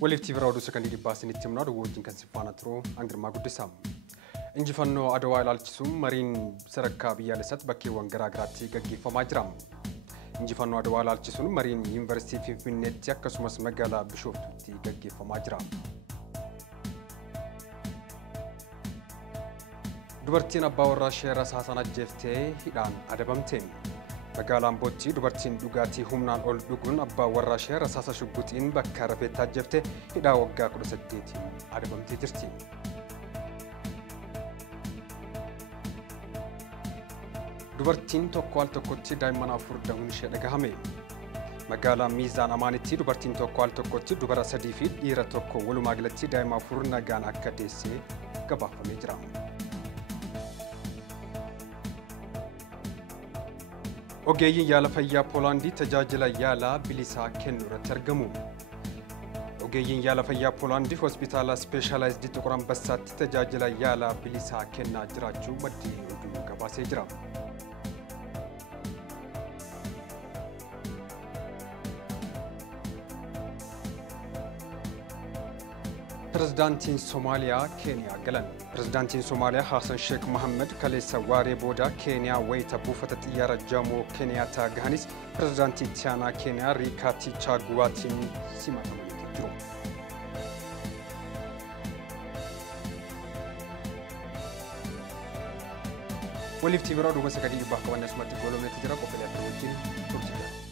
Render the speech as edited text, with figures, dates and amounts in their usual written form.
ولفتي برادو سكندي دباسين التمنار ووجين كان سفانا ترو أنجر ما قد سام إنجي فنو أدوال الجسوم مارين سركا بيالسات بكي وانجراغراتي جاكي فماجرام إنجي فنو أدوال الجسوم مارين يونيفرسيتي في نتيا كسمس مجالا بشوفتي جاكي فماجرام dubartiin abbaa warraa sheera saasana jeeftee hidhaan adabamteen magaalaan Boochii dubartiin dhugaatii humnaan ol dhuguun abbaa warraa sheera saasa shugguxiin bakka rafeettaa jeeftee hidhaa waggaa 18tiin adabamtee jirti. Dubartiin tokko al tokkotti daa'imman afur dahuun ishee dhagahame. Magaalaan Miizaan Amaanitti dubartiin tokko al tokkotti dubara 3 fi dhiira tokko walumaa galatti daa'ima afur nagaan akka deessee gabaafamee jira. Ogeeyyiin yaala fayyaa Poolaandii tajaajila yaalaa bilisaa kennu irratti argamu. Ogeeyyiin yaala fayyaa Poolaandii hospitaala Speeshalaayizd Xiquur Ambassaatti tajaajila yaalaa bilisaa kennaa jiraachuu maddii oduu gabaasee jira. Pirezidaantiin Soomaaliyaa Keeniyaa galan. Pirezidaantiin Soomaaliyaa Hassan Sheikh Mohammed kaleessa waaree booda Keeniyaa wayita buufata xiyyaara Jomo Kenyatta gahanis pirezidaantii Tiyaanaa Keeniyaa Riikaati Chaaguwaatiin simatamanii jiru. Waliif tiibira dhuma sagadii dhibbaa qaban asumatti goolomee jira qophiilee akka wajjin turtii jira.